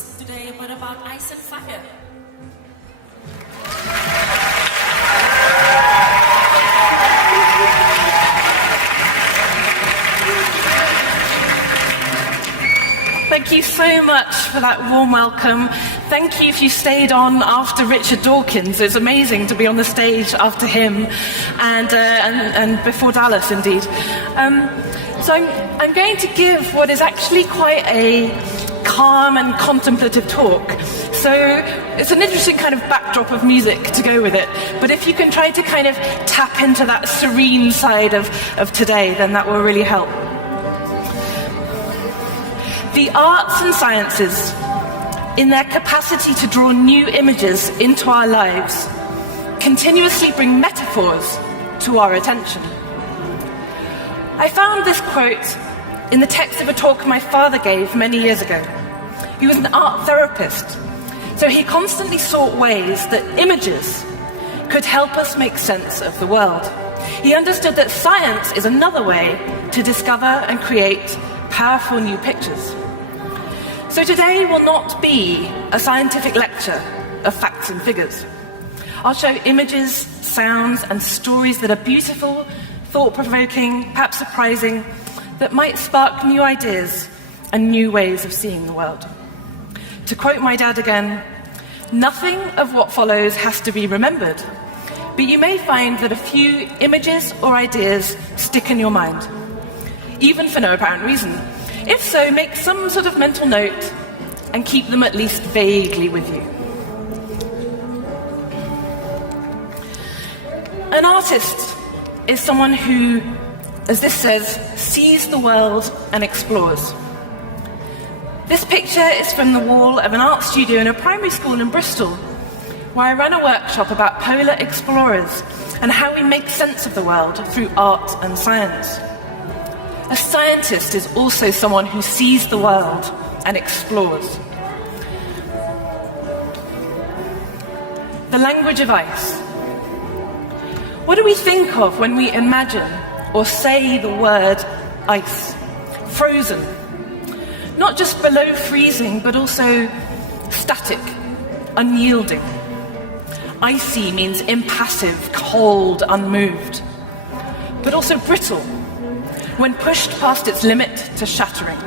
rocks today, but about ice and fire. Thank you so much for that warm welcome. Thank you if you stayed on after Richard Dawkins. It's amazing to be on the stage after him and before Dallas, indeed. So I'm going to give what is actually quite a calm and contemplative talk. So it's an interesting kind of backdrop of music to go with it. But if you can try to kind of tap into that serene side of today, then that will really help. The arts and sciences, in their capacity to draw new images into our lives, continuously bring metaphors to our attention. I found this quote in the text of a talk my father gave many years ago. He was an art therapist, so he constantly sought ways that images could help us make sense of the world. He understood that science is another way to discover and create powerful new pictures. So today will not be a scientific lecture of facts and figures. I'll show images, sounds, and stories that are beautiful, thought-provoking, perhaps surprising, that might spark new ideas and new ways of seeing the world. To quote my dad again, nothing of what follows has to be remembered, but you may find that a few images or ideas stick in your mind, even for no apparent reason. If so, make some sort of mental note and keep them at least vaguely with you. An artist is someone who, as this says, sees the world and explores. This picture is from the wall of an art studio in a primary school in Bristol, where I ran a workshop about polar explorers and how we make sense of the world through art and science. A scientist is also someone who sees the world and explores. The language of ice. What do we think of when we imagine or say the word ice? Frozen. Not just below freezing, but also static, unyielding. Icy means impassive, cold, unmoved, but also brittle, when pushed past its limit to shattering.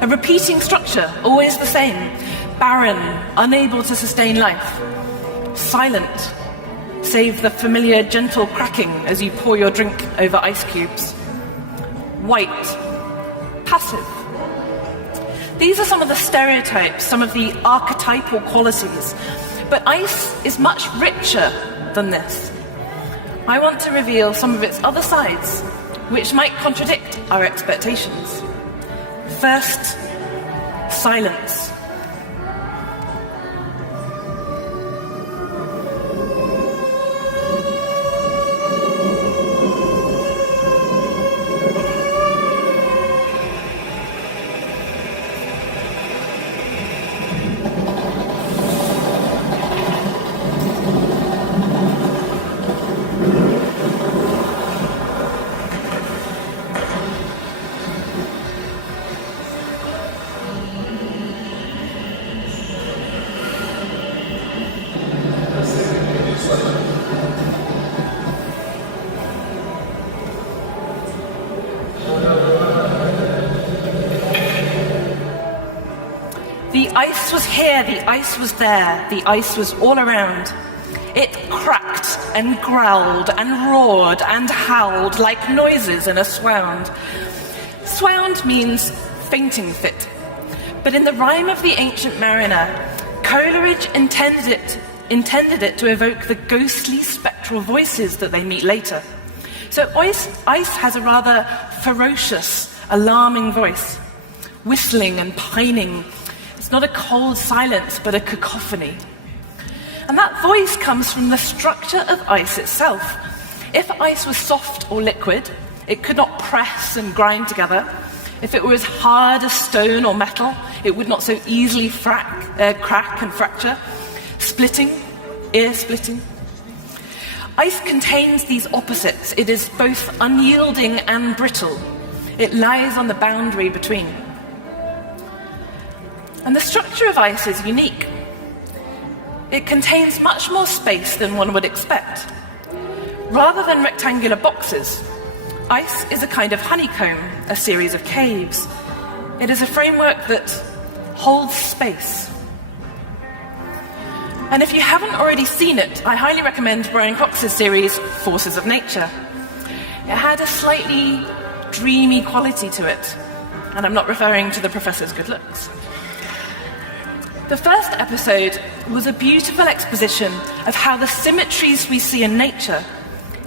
A repeating structure, always the same, barren, unable to sustain life. Silent, save the familiar gentle cracking as you pour your drink over ice cubes. White, passive. These are some of the stereotypes, some of the archetypal qualities, but ice is much richer than this. I want to reveal some of its other sides, which might contradict our expectations. First, silence. The ice was here, the ice was there, the ice was all around. It cracked and growled and roared and howled like noises in a swound. Swound means fainting fit, but in the rhyme of the ancient mariner, Coleridge intended it to evoke the ghostly spectral voices that they meet later. So ice has a rather ferocious, alarming voice, whistling and pining. It's not a cold silence, but a cacophony. And that voice comes from the structure of ice itself. If ice was soft or liquid, it could not press and grind together. If it were as hard as stone or metal, it would not so easily crack and fracture, ear-splitting. Ice contains these opposites. It is both unyielding and brittle. It lies on the boundary between. And the structure of ice is unique. It contains much more space than one would expect. Rather than rectangular boxes, ice is a kind of honeycomb, a series of caves. It is a framework that holds space. And if you haven't already seen it, I highly recommend Brian Cox's series, Forces of Nature. It had a slightly dreamy quality to it, and I'm not referring to the professor's good looks. The first episode was a beautiful exposition of how the symmetries we see in nature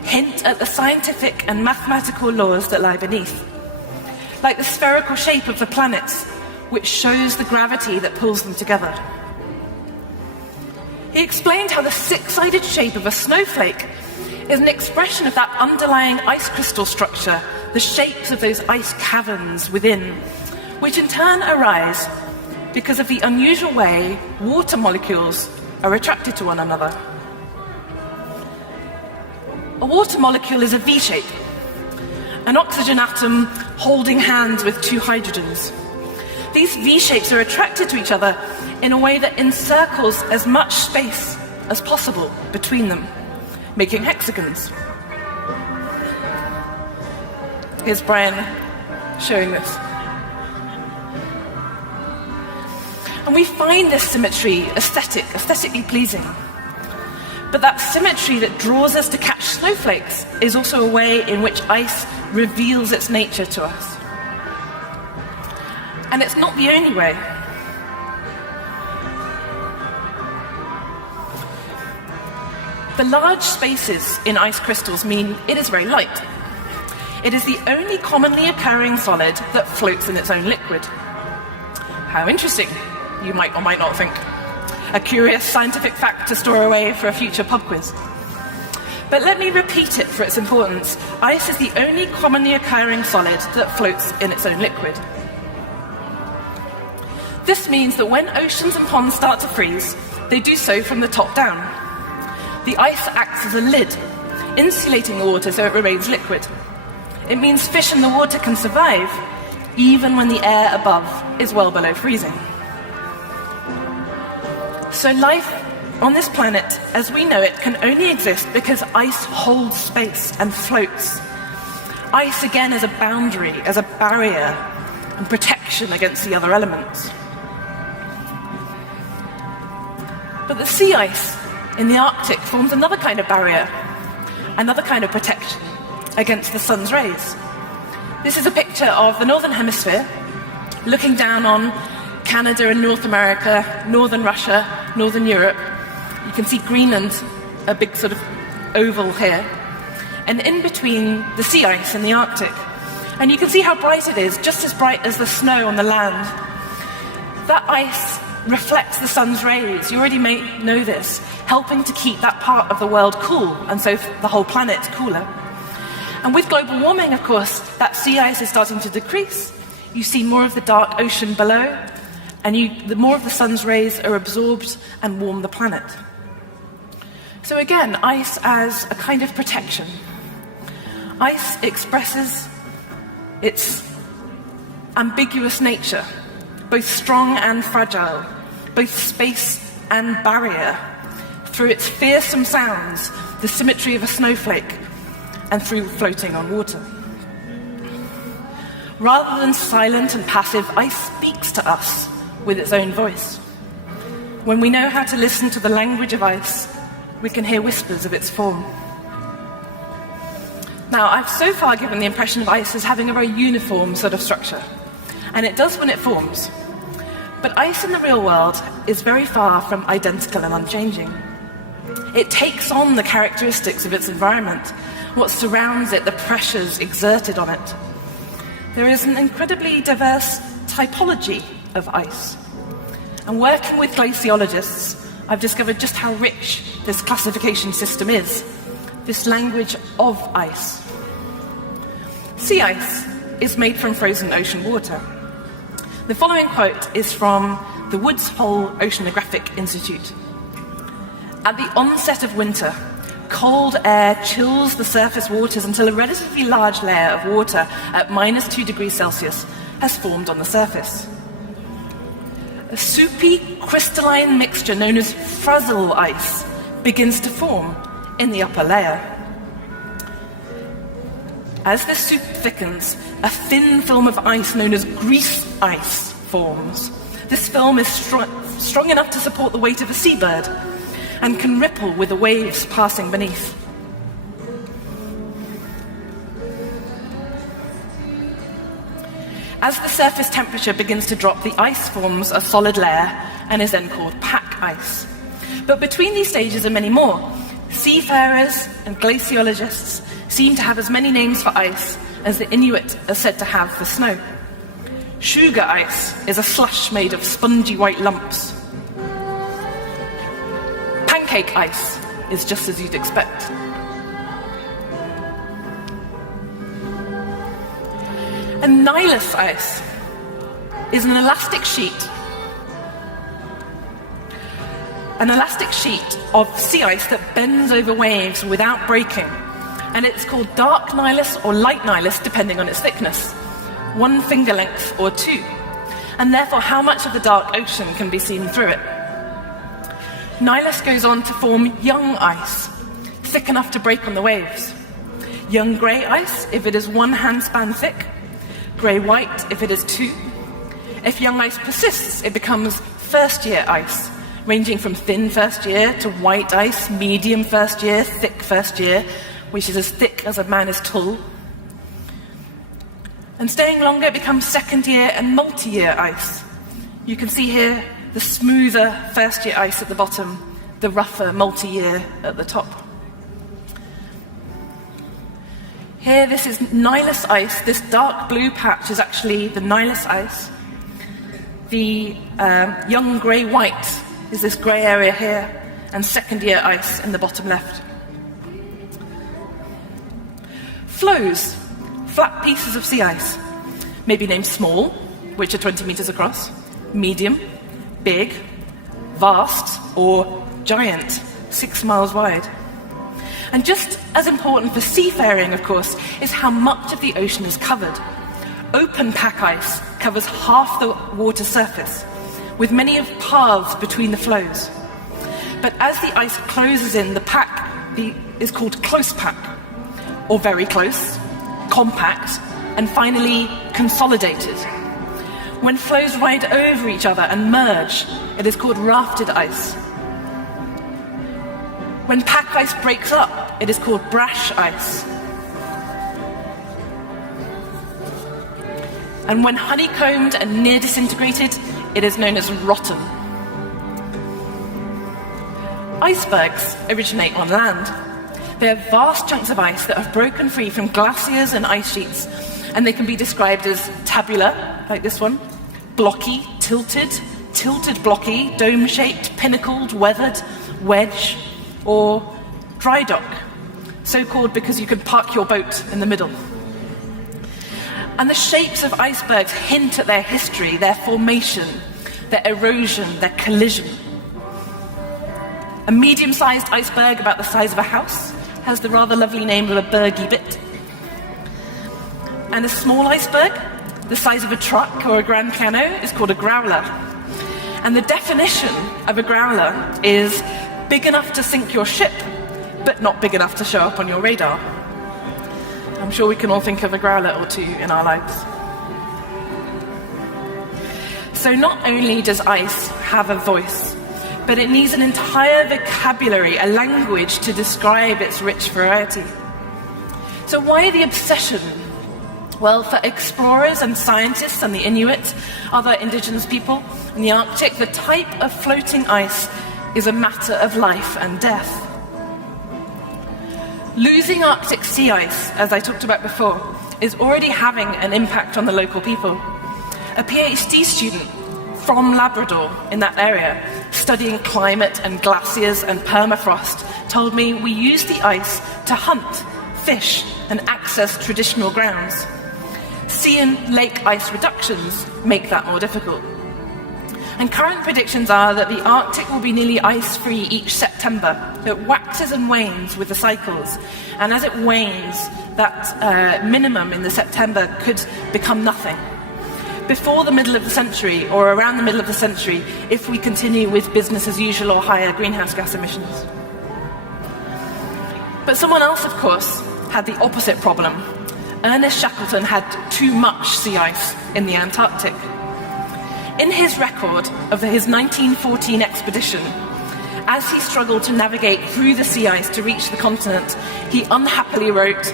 hint at the scientific and mathematical laws that lie beneath, like the spherical shape of the planets, which shows the gravity that pulls them together. He explained how the six-sided shape of a snowflake is an expression of that underlying ice crystal structure, the shapes of those ice caverns within, which in turn arise because of the unusual way water molecules are attracted to one another. A water molecule is a V-shape, an oxygen atom holding hands with two hydrogens. These V-shapes are attracted to each other in a way that encircles as much space as possible between them, making hexagons. Here's Brian showing this. And we find this symmetry aesthetically pleasing. But that symmetry that draws us to catch snowflakes is also a way in which ice reveals its nature to us. And it's not the only way. The large spaces in ice crystals mean it is very light. It is the only commonly occurring solid that floats in its own liquid. How interesting, you might or might not think. A curious scientific fact to store away for a future pub quiz. But let me repeat it for its importance. Ice is the only commonly occurring solid that floats in its own liquid. This means that when oceans and ponds start to freeze, they do so from the top down. The ice acts as a lid, insulating the water so it remains liquid. It means fish in the water can survive, even when the air above is well below freezing. So life on this planet, as we know it, can only exist because ice holds space and floats. Ice, again, is a boundary, as a barrier and protection against the other elements. But the sea ice in the Arctic forms another kind of barrier, another kind of protection against the sun's rays. This is a picture of the Northern Hemisphere, looking down on Canada and North America, Northern Russia, Northern Europe. You can see Greenland, a big sort of oval here, and in between the sea ice and the Arctic. And you can see how bright it is, just as bright as the snow on the land. That ice reflects the sun's rays. You already may know this, helping to keep that part of the world cool, and so the whole planet cooler. And with global warming, of course, that sea ice is starting to decrease. You see more of the dark ocean below, and the more of the sun's rays are absorbed and warm the planet. So again, ice as a kind of protection. Ice expresses its ambiguous nature, both strong and fragile, both space and barrier, through its fearsome sounds, the symmetry of a snowflake, and through floating on water. Rather than silent and passive, ice speaks to us with its own voice. When we know how to listen to the language of ice, we can hear whispers of its form. Now, I've so far given the impression of ice as having a very uniform sort of structure, and it does when it forms. But ice in the real world is very far from identical and unchanging. It takes on the characteristics of its environment, what surrounds it, the pressures exerted on it. There is an incredibly diverse typology of ice. And working with glaciologists, I've discovered just how rich this classification system is, this language of ice. Sea ice is made from frozen ocean water. The following quote is from the Woods Hole Oceanographic Institute. At the onset of winter, cold air chills the surface waters until a relatively large layer of water at -2 degrees Celsius has formed on the surface. a soupy crystalline mixture known as frazzle ice begins to form in the upper layer. As this soup thickens, a thin film of ice known as grease ice forms. This film is strong enough to support the weight of a seabird and can ripple with the waves passing beneath. As the surface temperature begins to drop, the ice forms a solid layer and is then called pack ice. But between these stages are many more. Seafarers and glaciologists seem to have as many names for ice as the Inuit are said to have for snow. Sugar ice is a slush made of spongy white lumps. Pancake ice is just as you'd expect. And nihilus ice is an elastic sheet of sea ice that bends over waves without breaking. And it's called dark nihilus or light nihilus, depending on its thickness, 1 finger length or 2, and therefore how much of the dark ocean can be seen through it. Nihilus goes on to form young ice, thick enough to break on the waves. Young grey ice, if it is 1 handspan thick. Grey-white, if it is 2. If young ice persists, it becomes first-year ice, ranging from thin first year to white ice, medium first year, thick first year, which is as thick as a man is tall. And staying longer, it becomes second year and multi-year ice. You can see here the smoother first-year ice at the bottom, the rougher multi-year at the top. Here, this is nihilus ice. This dark blue patch is actually the nihilus ice. The young grey-white is this grey area here, and second-year ice in the bottom left. Floes, flat pieces of sea ice, may be named small, which are 20 meters across, medium, big, vast, or giant, 6 miles wide. And just as important for seafaring, of course, is how much of the ocean is covered. Open pack ice covers half the water surface, with many of paths between the floes. But as the ice closes in, the pack is called close pack, or very close, compact, and finally consolidated. When floes ride over each other and merge, it is called rafted ice. When pack ice breaks up, it is called brash ice. And when honeycombed and near disintegrated, it is known as rotten. Icebergs originate on land. They are vast chunks of ice that have broken free from glaciers and ice sheets, and they can be described as tabular, like this one, blocky, tilted blocky, dome-shaped, pinnacled, weathered, wedge, or dry dock, so called because you can park your boat in the middle. And the shapes of icebergs hint at their history, their formation, their erosion, their collision. A medium-sized iceberg about the size of a house has the rather lovely name of a bergy bit. And a small iceberg, the size of a truck or a grand piano, is called a growler. And the definition of a growler is big enough to sink your ship, but not big enough to show up on your radar. I'm sure we can all think of a growler or two in our lives. So not only does ice have a voice, but it needs an entire vocabulary, a language to describe its rich variety. So why the obsession? Well, for explorers and scientists and the Inuit, other indigenous people in the Arctic, the type of floating ice is a matter of life and death. Losing Arctic sea ice, as I talked about before, is already having an impact on the local people. A PhD student from Labrador in that area, studying climate and glaciers and permafrost, told me we use the ice to hunt, fish, and access traditional grounds. Sea and lake ice reductions make that more difficult. And current predictions are that the Arctic will be nearly ice-free each September. It waxes and wanes with the cycles. And as it wanes, that minimum in the September could become nothing. before the middle of the century, or around the middle of the century, if we continue with business as usual or higher greenhouse gas emissions. But someone else, of course, had the opposite problem. Ernest Shackleton had too much sea ice in the Antarctic. In his record of his 1914 expedition, as he struggled to navigate through the sea ice to reach the continent, he unhappily wrote,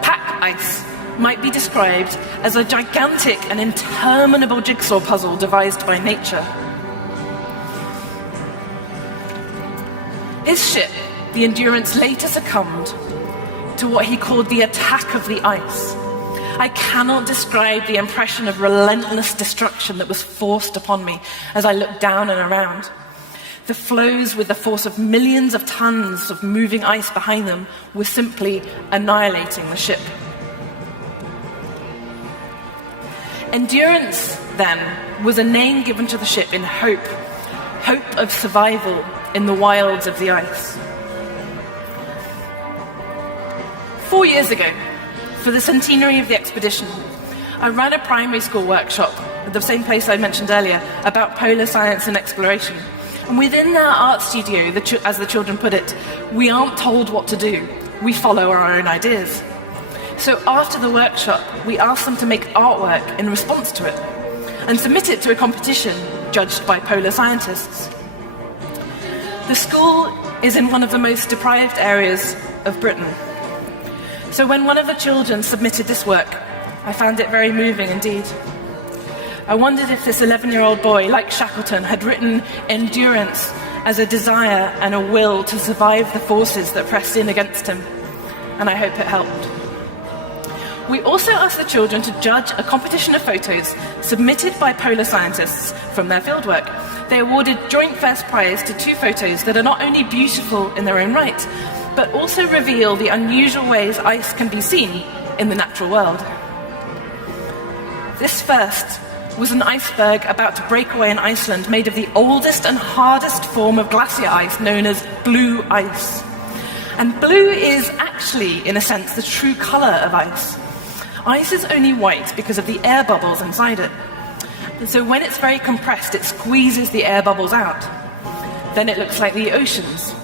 "Pack ice might be described as a gigantic and interminable jigsaw puzzle devised by nature." His ship, the Endurance, later succumbed to what he called the attack of the ice. I cannot describe the impression of relentless destruction that was forced upon me as I looked down and around. The floes, with the force of millions of tons of moving ice behind them, were simply annihilating the ship. Endurance, then, was a name given to the ship in hope of survival in the wilds of the ice. 4 years ago, for the centenary of the expedition, I ran a primary school workshop at the same place I mentioned earlier about polar science and exploration. And within our art studio, as the children put it, we aren't told what to do, we follow our own ideas. So after the workshop, we asked them to make artwork in response to it and submit it to a competition judged by polar scientists. The school is in one of the most deprived areas of Britain. So when one of the children submitted this work, I found it very moving indeed. I wondered if this 11-year-old boy, like Shackleton, had written endurance as a desire and a will to survive the forces that pressed in against him, and I hope it helped. We also asked the children to judge a competition of photos submitted by polar scientists from their fieldwork. They awarded joint first prize to 2 photos that are not only beautiful in their own right, but also reveal the unusual ways ice can be seen in the natural world. This first was an iceberg about to break away in Iceland, made of the oldest and hardest form of glacier ice, known as blue ice. And blue is actually, in a sense, the true colour of ice. Ice is only white because of the air bubbles inside it. And so when it's very compressed, it squeezes the air bubbles out. Then it looks like the oceans.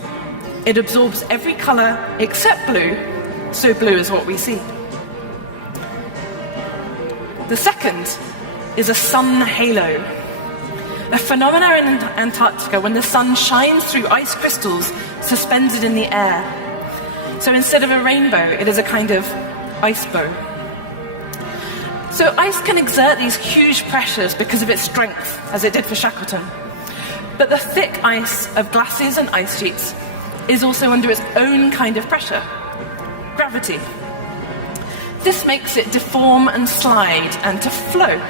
It absorbs every colour except blue, so blue is what we see. The second is a sun halo, a phenomenon in Antarctica when the sun shines through ice crystals suspended in the air. So instead of a rainbow, it is a kind of ice bow. So ice can exert these huge pressures because of its strength, as it did for Shackleton. But the thick ice of glaciers and ice sheets is also under its own kind of pressure, gravity. This makes it deform and slide and to flow.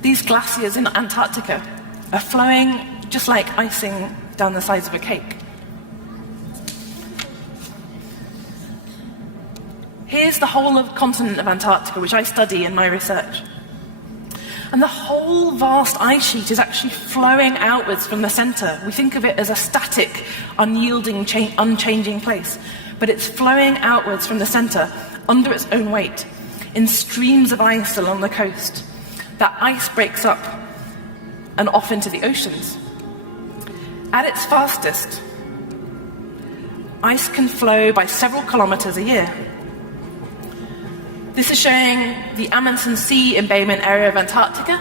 These glaciers in Antarctica are flowing just like icing down the sides of a cake. Here's the whole of the continent of Antarctica, which I study in my research. And the whole vast ice sheet is actually flowing outwards from the centre. We think of it as a static, unyielding, unchanging place. But it's flowing outwards from the centre, under its own weight, in streams of ice along the coast. That ice breaks up and off into the oceans. At its fastest, ice can flow by several kilometres a year. This is showing the Amundsen Sea embayment area of Antarctica,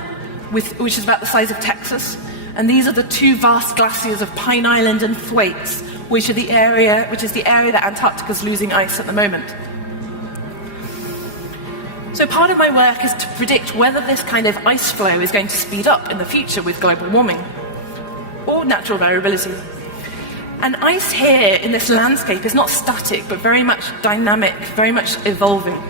which is about the size of Texas. And these are the 2 vast glaciers of Pine Island and Thwaites, which is the area that Antarctica is losing ice at the moment. So part of my work is to predict whether this kind of ice flow is going to speed up in the future with global warming or natural variability. And ice here in this landscape is not static, but very much dynamic, very much evolving.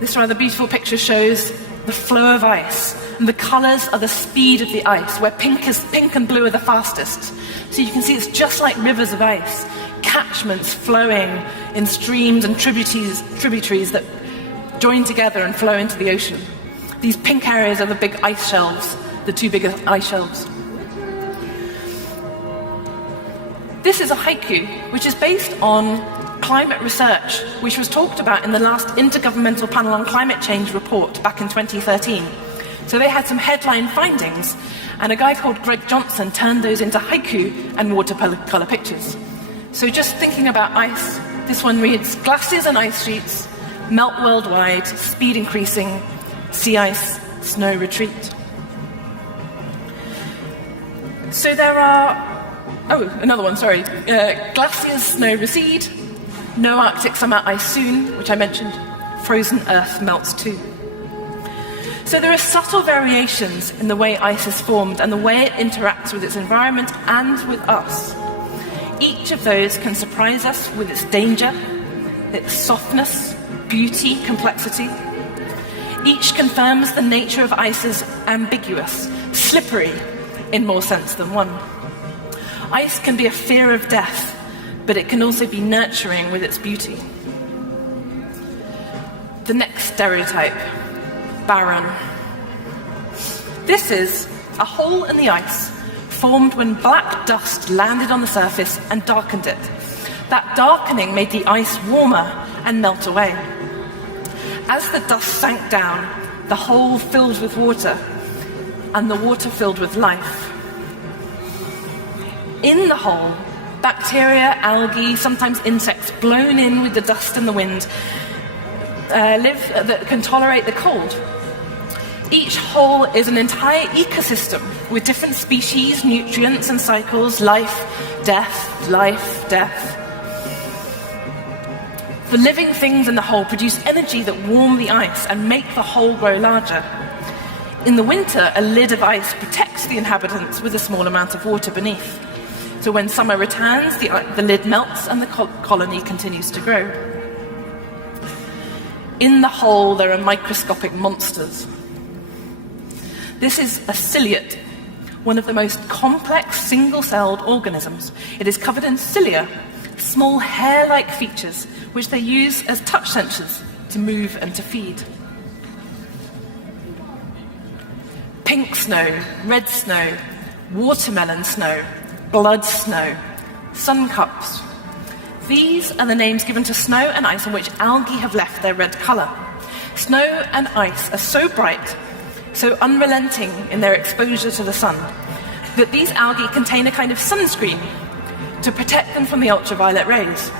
This rather beautiful picture shows the flow of ice, and the colours are the speed of the ice, where pink and blue are the fastest. So you can see it's just like rivers of ice, catchments flowing in streams and tributaries that join together and flow into the ocean. These pink areas are the big ice shelves, the 2 biggest ice shelves. This is a haiku, which is based on climate research, which was talked about in the last Intergovernmental Panel on Climate Change report back in 2013. So they had some headline findings, and a guy called Greg Johnson turned those into haiku and watercolor pictures. So just thinking about ice, this one reads, glaciers and ice sheets melt worldwide, speed increasing, sea ice, snow retreat. So there are, another one, sorry. Glaciers, snow recede, no Arctic summer ice soon, which I mentioned, frozen Earth melts too. So there are subtle variations in the way ice is formed and the way it interacts with its environment and with us. Each of those can surprise us with its danger, its softness, beauty, complexity. Each confirms the nature of ice is ambiguous, slippery, in more sense than one. Ice can be a fear of death, but it can also be nurturing with its beauty. The next stereotype, barren. This is a hole in the ice formed when black dust landed on the surface and darkened it. That darkening made the ice warmer and melt away. As the dust sank down, the hole filled with water, and the water filled with life. In the hole, bacteria, algae, sometimes insects blown in with the dust and the wind live that can tolerate the cold. Each hole is an entire ecosystem with different species, nutrients and cycles, life, death, life, death. The living things in the hole produce energy that warm the ice and make the hole grow larger. In the winter, a lid of ice protects the inhabitants with a small amount of water beneath. So when summer returns, the lid melts and the colony continues to grow. In the hole, there are microscopic monsters. This is a ciliate, one of the most complex single-celled organisms. It is covered in cilia, small hair-like features, which they use as touch sensors to move and to feed. Pink snow, red snow, watermelon snow, blood snow, sun cups. These are the names given to snow and ice on which algae have left their red colour. Snow and ice are so bright, so unrelenting in their exposure to the sun, that these algae contain a kind of sunscreen to protect them from the ultraviolet rays.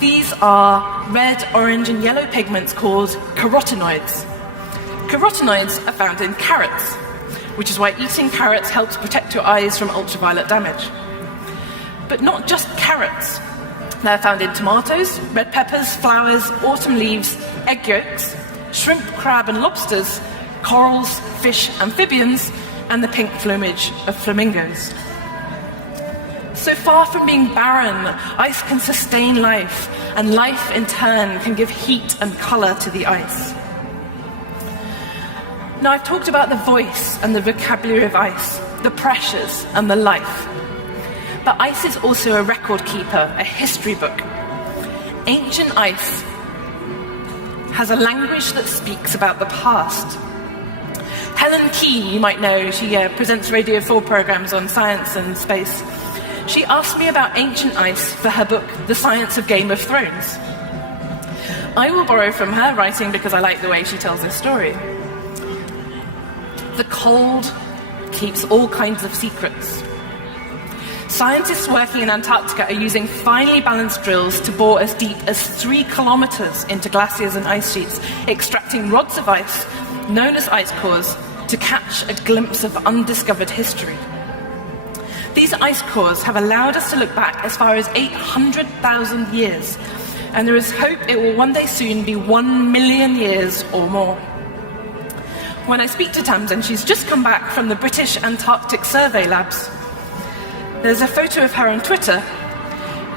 These are red, orange and yellow pigments called carotenoids. Carotenoids are found in carrots, which is why eating carrots helps protect your eyes from ultraviolet damage. But not just carrots. They're found in tomatoes, red peppers, flowers, autumn leaves, egg yolks, shrimp, crab and lobsters, corals, fish, amphibians, and the pink plumage of flamingos. So far from being barren, ice can sustain life, and life in turn can give heat and colour to the ice. Now, I've talked about the voice and the vocabulary of ice, the pressures and the life. But ice is also a record keeper, a history book. Ancient ice has a language that speaks about the past. Helen Keane, you might know, she presents Radio 4 programs on science and space. She asked me about ancient ice for her book, The Science of Game of Thrones. I will borrow from her writing because I like the way she tells this story. The cold keeps all kinds of secrets. Scientists working in Antarctica are using finely balanced drills to bore as deep as 3 kilometers into glaciers and ice sheets, extracting rods of ice, known as ice cores, to catch a glimpse of undiscovered history. These ice cores have allowed us to look back as far as 800,000 years, and there is hope it will one day soon be 1 million years or more. When I speak to Tamsin, she's just come back from the British Antarctic Survey Labs. There's a photo of her on Twitter,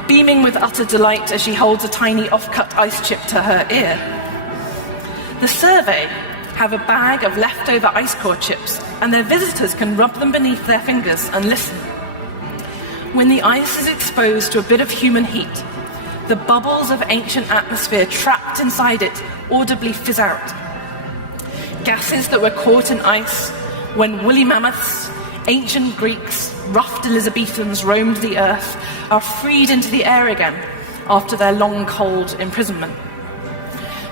beaming with utter delight as she holds a tiny off-cut ice chip to her ear. The survey have a bag of leftover ice core chips, and their visitors can rub them beneath their fingers and listen. When the ice is exposed to a bit of human heat, the bubbles of ancient atmosphere trapped inside it audibly fizz out. Gases that were caught in ice when woolly mammoths, ancient Greeks, roughed Elizabethans roamed the earth are freed into the air again, after their long, cold imprisonment.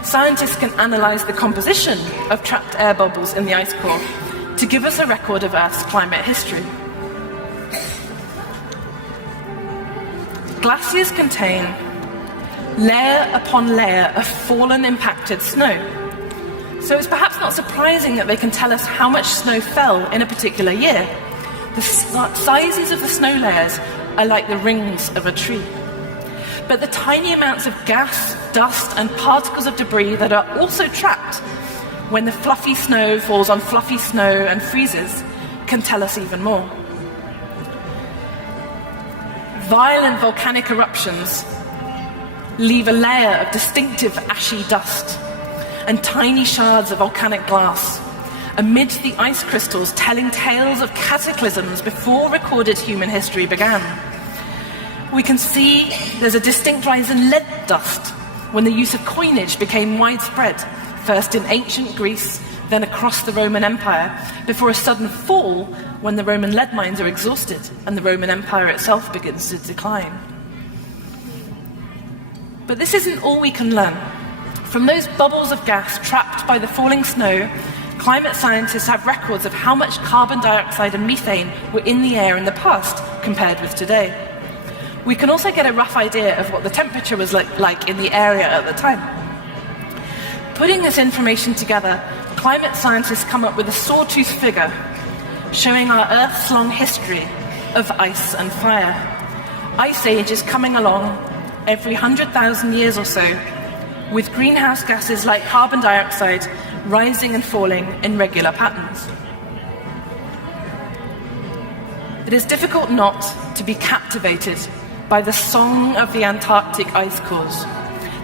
Scientists can analyze the composition of trapped air bubbles in the ice core to give us a record of Earth's climate history. Glaciers contain layer upon layer of fallen impacted snow. So it's perhaps not surprising that they can tell us how much snow fell in a particular year. The sizes of the snow layers are like the rings of a tree. But the tiny amounts of gas, dust, and particles of debris that are also trapped when the fluffy snow falls on fluffy snow and freezes can tell us even more. Violent volcanic eruptions leave a layer of distinctive ashy dust and tiny shards of volcanic glass amid the ice crystals telling tales of cataclysms before recorded human history began. We can see there's a distinct rise in lead dust when the use of coinage became widespread, first in ancient Greece, then across the Roman Empire, before a sudden fall when the Roman lead mines are exhausted and the Roman Empire itself begins to decline. But this isn't all we can learn. From those bubbles of gas trapped by the falling snow, climate scientists have records of how much carbon dioxide and methane were in the air in the past compared with today. We can also get a rough idea of what the temperature was like in the area at the time. Putting this information together, climate scientists come up with a sawtooth figure showing our Earth's long history of ice and fire. Ice Age is coming along every 100,000 years or so, with greenhouse gases like carbon dioxide rising and falling in regular patterns. It is difficult not to be captivated by the song of the Antarctic ice cores,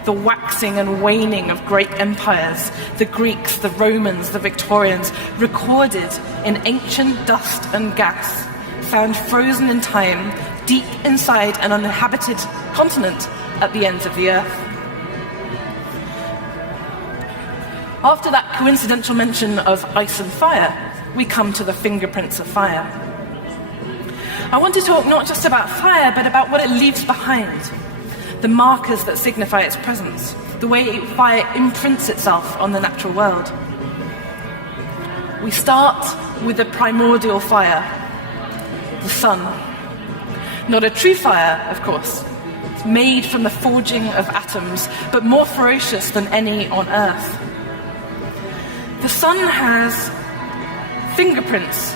the waxing and waning of great empires, the Greeks, the Romans, the Victorians, recorded in ancient dust and gas, found frozen in time deep inside an uninhabited continent at the ends of the Earth. After that coincidental mention of ice and fire, we come to the Fingerprints of Fire. I want to talk not just about fire, but about what it leaves behind, the markers that signify its presence, the way fire imprints itself on the natural world. We start with the primordial fire, the sun. Not a true fire, of course. It's made from the forging of atoms, but more ferocious than any on Earth. The sun has fingerprints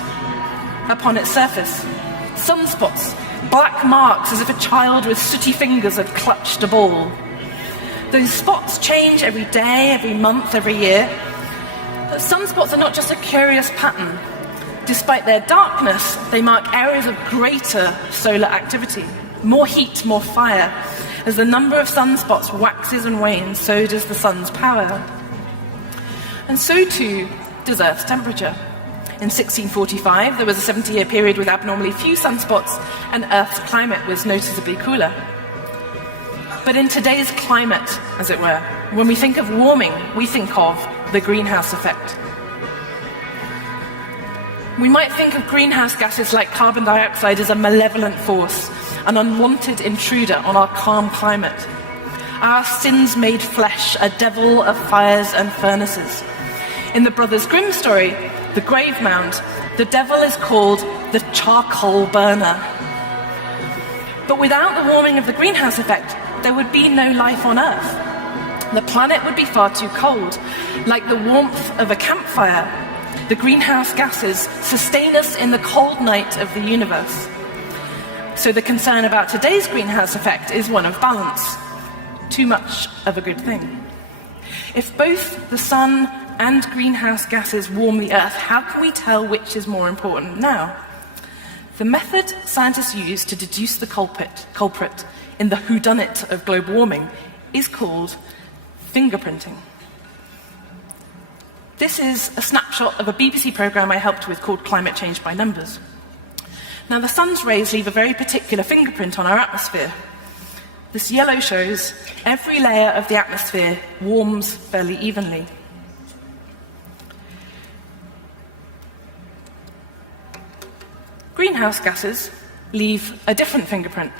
upon its surface, sunspots, black marks as if a child with sooty fingers had clutched a ball. Those spots change every day, every month, every year. But sunspots are not just a curious pattern. Despite their darkness, they mark areas of greater solar activity. More heat, more fire. As the number of sunspots waxes and wanes, so does the sun's power. And so too does Earth's temperature. In 1645, there was a 70-year period with abnormally few sunspots, and Earth's climate was noticeably cooler. But in today's climate, as it were, when we think of warming, we think of the greenhouse effect. We might think of greenhouse gases like carbon dioxide as a malevolent force, an unwanted intruder on our calm climate. Our sins made flesh, a devil of fires and furnaces. In the Brothers Grimm story, The Grave Mound, the devil is called the charcoal burner. But without the warming of the greenhouse effect, there would be no life on Earth. The planet would be far too cold. Like the warmth of a campfire, the greenhouse gases sustain us in the cold night of the universe. So the concern about today's greenhouse effect is one of balance. Too much of a good thing. If both the sun and greenhouse gases warm the Earth, how can we tell which is more important now? The method scientists use to deduce the culprit in the whodunit of global warming is called fingerprinting. This is a snapshot of a BBC programme I helped with called Climate Change by Numbers. Now, the sun's rays leave a very particular fingerprint on our atmosphere. This yellow shows every layer of the atmosphere warms fairly evenly. Greenhouse gases leave a different fingerprint.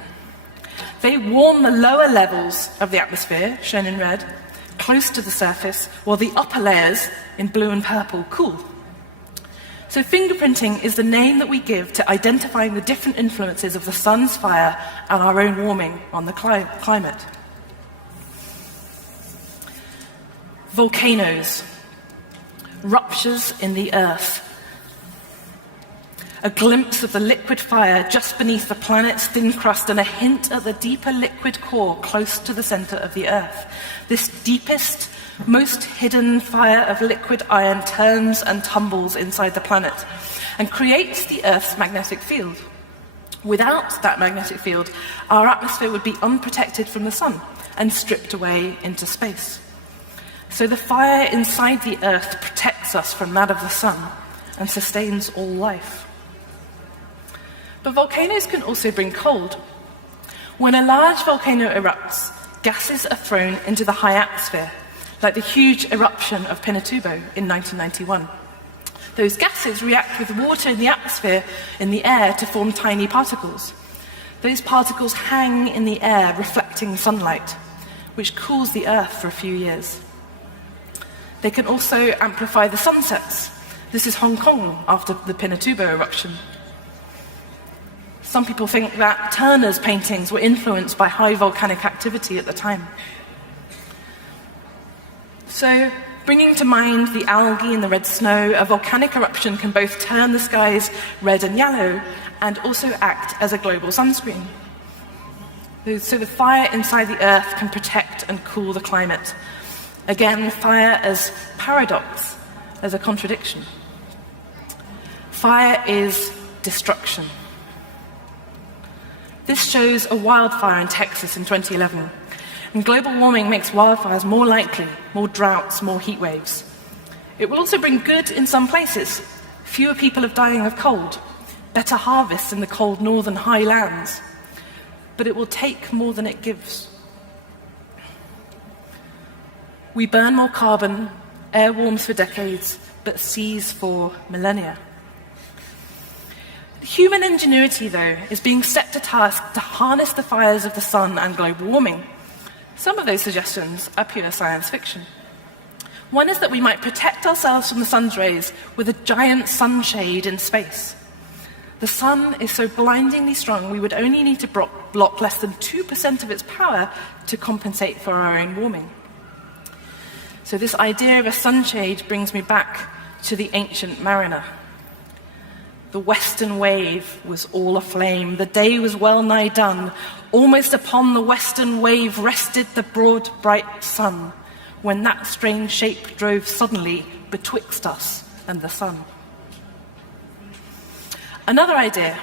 They warm the lower levels of the atmosphere, shown in red, close to the surface, while the upper layers, in blue and purple, cool. So fingerprinting is the name that we give to identifying the different influences of the sun's fire and our own warming on the climate. Volcanoes. Ruptures in the earth. A glimpse of the liquid fire just beneath the planet's thin crust and a hint at the deeper liquid core close to the center of the Earth. This deepest, most hidden fire of liquid iron turns and tumbles inside the planet and creates the Earth's magnetic field. Without that magnetic field, our atmosphere would be unprotected from the sun and stripped away into space. So the fire inside the Earth protects us from that of the sun and sustains all life. But volcanoes can also bring cold. When a large volcano erupts, gases are thrown into the high atmosphere, like the huge eruption of Pinatubo in 1991. Those gases react with water in the atmosphere, in the air, to form tiny particles. Those particles hang in the air, reflecting sunlight, which cools the Earth for a few years. They can also amplify the sunsets. This is Hong Kong after the Pinatubo eruption. Some people think that Turner's paintings were influenced by high volcanic activity at the time. So, bringing to mind the algae and the red snow, a volcanic eruption can both turn the skies red and yellow and also act as a global sunscreen. So the fire inside the Earth can protect and cool the climate. Again, fire as paradox, as a contradiction. Fire is destruction. This shows a wildfire in Texas in 2011. And global warming makes wildfires more likely, more droughts, more heat waves. It will also bring good in some places. Fewer people are dying of cold, better harvests in the cold northern highlands. But it will take more than it gives. We burn more carbon, air warms for decades, but seas for millennia. Human ingenuity, though, is being set to task to harness the fires of the sun and global warming. Some of those suggestions are pure science fiction. One is that we might protect ourselves from the sun's rays with a giant sunshade in space. The sun is so blindingly strong we would only need to block less than 2% of its power to compensate for our own warming. So this idea of a sunshade brings me back to the ancient mariner. The western wave was all aflame. The day was well nigh done. Almost upon the western wave rested the broad, bright sun, when that strange shape drove suddenly betwixt us and the sun. Another idea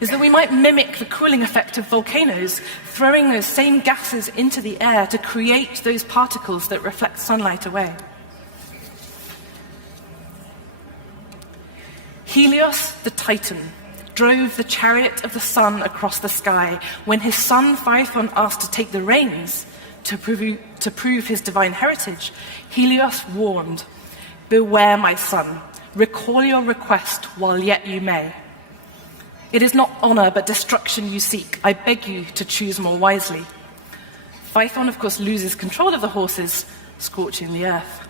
is that we might mimic the cooling effect of volcanoes, throwing those same gases into the air to create those particles that reflect sunlight away. Helios, the Titan, drove the chariot of the sun across the sky when his son Phaethon asked to take the reins to prove his divine heritage. Helios warned, "Beware, my son, recall your request while yet you may. It is not honor but destruction you seek. I beg you to choose more wisely." Phaethon, of course, loses control of the horses, scorching the earth.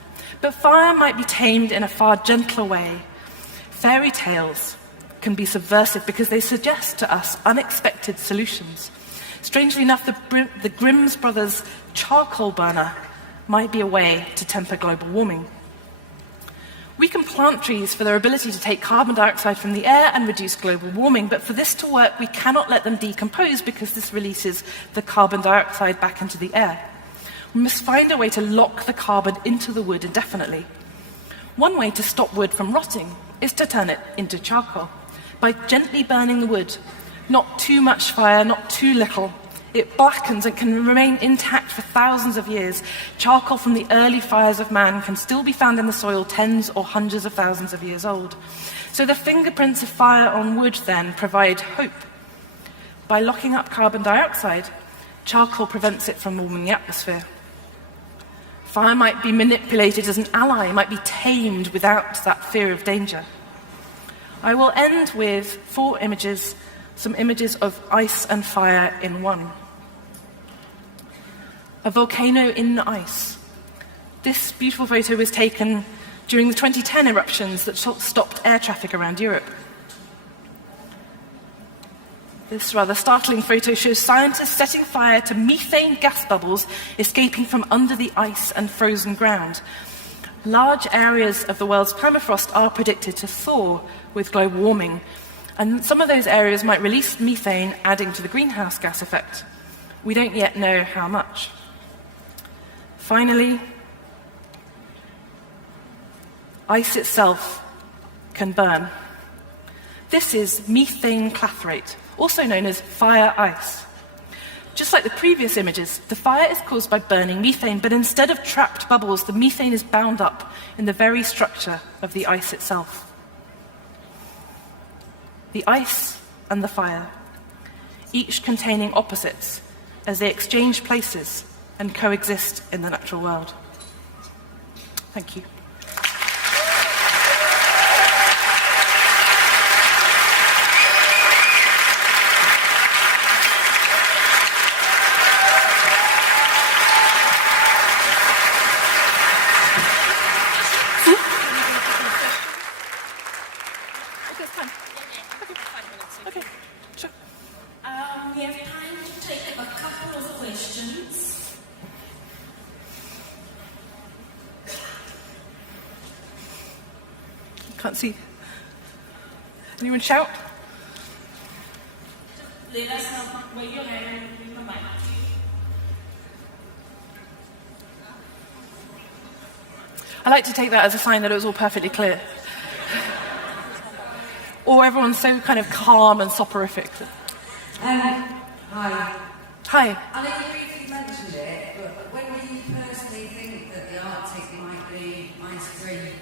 But fire might be tamed in a far gentler way. Fairy tales can be subversive because they suggest to us unexpected solutions. Strangely enough, the Grimm's brothers' charcoal burner might be a way to temper global warming. We can plant trees for their ability to take carbon dioxide from the air and reduce global warming, but for this to work, we cannot let them decompose because this releases the carbon dioxide back into the air. We must find a way to lock the carbon into the wood indefinitely. One way to stop wood from rotting is to turn it into charcoal. By gently burning the wood, not too much fire, not too little, it blackens and can remain intact for thousands of years. Charcoal from the early fires of man can still be found in the soil tens or hundreds of thousands of years old. So the fingerprints of fire on wood then provide hope. By locking up carbon dioxide, charcoal prevents it from warming the atmosphere. Fire might be manipulated as an ally, might be tamed without that fear of danger. I will end with 4 images some images of ice and fire in one. A volcano in the ice. This beautiful photo was taken during the 2010 eruptions that stopped air traffic around Europe. This rather startling photo shows scientists setting fire to methane gas bubbles escaping from under the ice and frozen ground. Large areas of the world's permafrost are predicted to thaw with global warming, and some of those areas might release methane, adding to the greenhouse gas effect. We don't yet know how much. Finally, ice itself can burn. This is methane clathrate, also known as fire ice. Just like the previous images, the fire is caused by burning methane, but instead of trapped bubbles, the methane is bound up in the very structure of the ice itself. The ice and the fire, each containing opposites, as they exchange places and coexist in the natural world. Thank you. We have time to take a couple of questions. Can't see. Anyone shout? Let us know where you're at and bring the mic to you. I like to take that as a sign that it was all perfectly clear. Or everyone's so kind of calm and soporific. Hi. Hi. I know you briefly mentioned it, but when do you personally think that the Arctic might be ice-free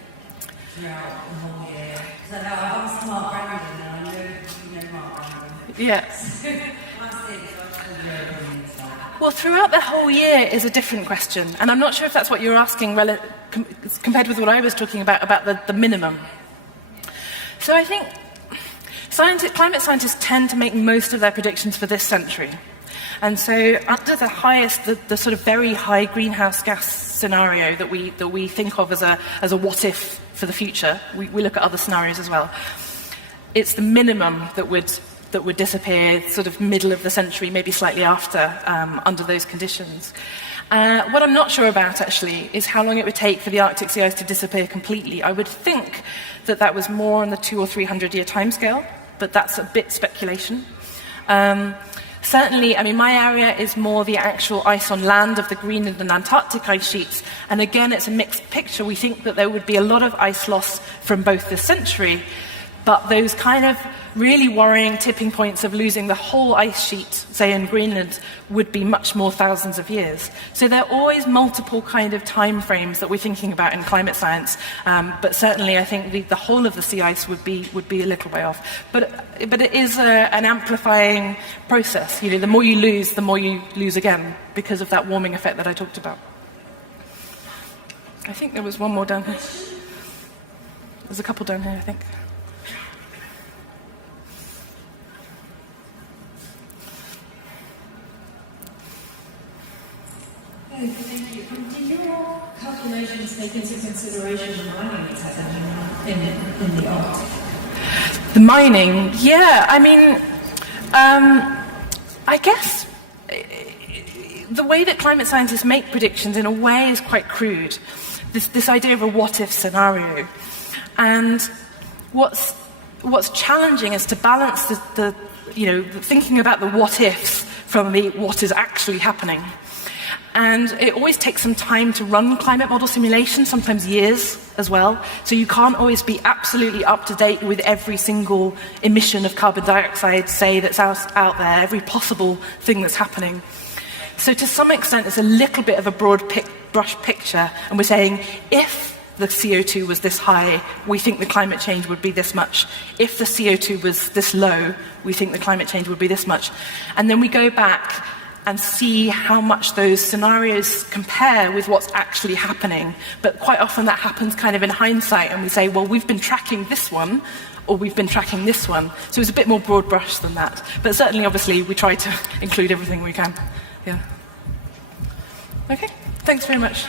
throughout the whole year? Because I know I've asked Mark Brandon, and I know you know Mark Brandon. Yes. Well, throughout the whole year is a different question, and I'm not sure if that's what you're asking compared with what I was talking about the minimum. So I think climate scientists tend to make most of their predictions for this century. And so under the highest, the sort of very high greenhouse gas scenario that we think of as a what if for the future, we look at other scenarios as well. It's the minimum that would disappear sort of middle of the century, maybe slightly after, under those conditions. What I'm not sure about, actually, is how long it would take for the Arctic sea ice to disappear completely. I would think that was more on the 200 or 300 year timescale, but that's a bit speculation. Certainly, I mean, my area is more the actual ice on land of the Greenland and Antarctic ice sheets, and again, it's a mixed picture. We think that there would be a lot of ice loss from both this century, but those kind of really worrying tipping points of losing the whole ice sheet, say in Greenland, would be much more thousands of years. So there are always multiple kind of time frames that we're thinking about in climate science, but certainly I think the whole of the sea ice would be a little way off. But it is an amplifying process. You know, the more you lose again because of that warming effect that I talked about. I think there was one more down here. There's a couple down here, I think. Thank you. Do your calculations take into consideration the mining that's happening in the Arctic? The mining, yeah. I mean, I guess the way that climate scientists make predictions in a way is quite crude. This idea of a what-if scenario. And what's challenging is to balance the thinking about the what-ifs from the what is actually happening. And it always takes some time to run climate model simulations, sometimes years as well. So you can't always be absolutely up to date with every single emission of carbon dioxide, say, that's out there, every possible thing that's happening. So to some extent, it's a little bit of a broad brush picture. And we're saying, if the CO2 was this high, we think the climate change would be this much. If the CO2 was this low, we think the climate change would be this much. And then we go back and see how much those scenarios compare with what's actually happening. But quite often that happens kind of in hindsight, and we say, well, we've been tracking this one, or we've been tracking this one. So it's a bit more broad brush than that. But certainly, obviously, we try to include everything we can. Yeah. Okay, thanks very much.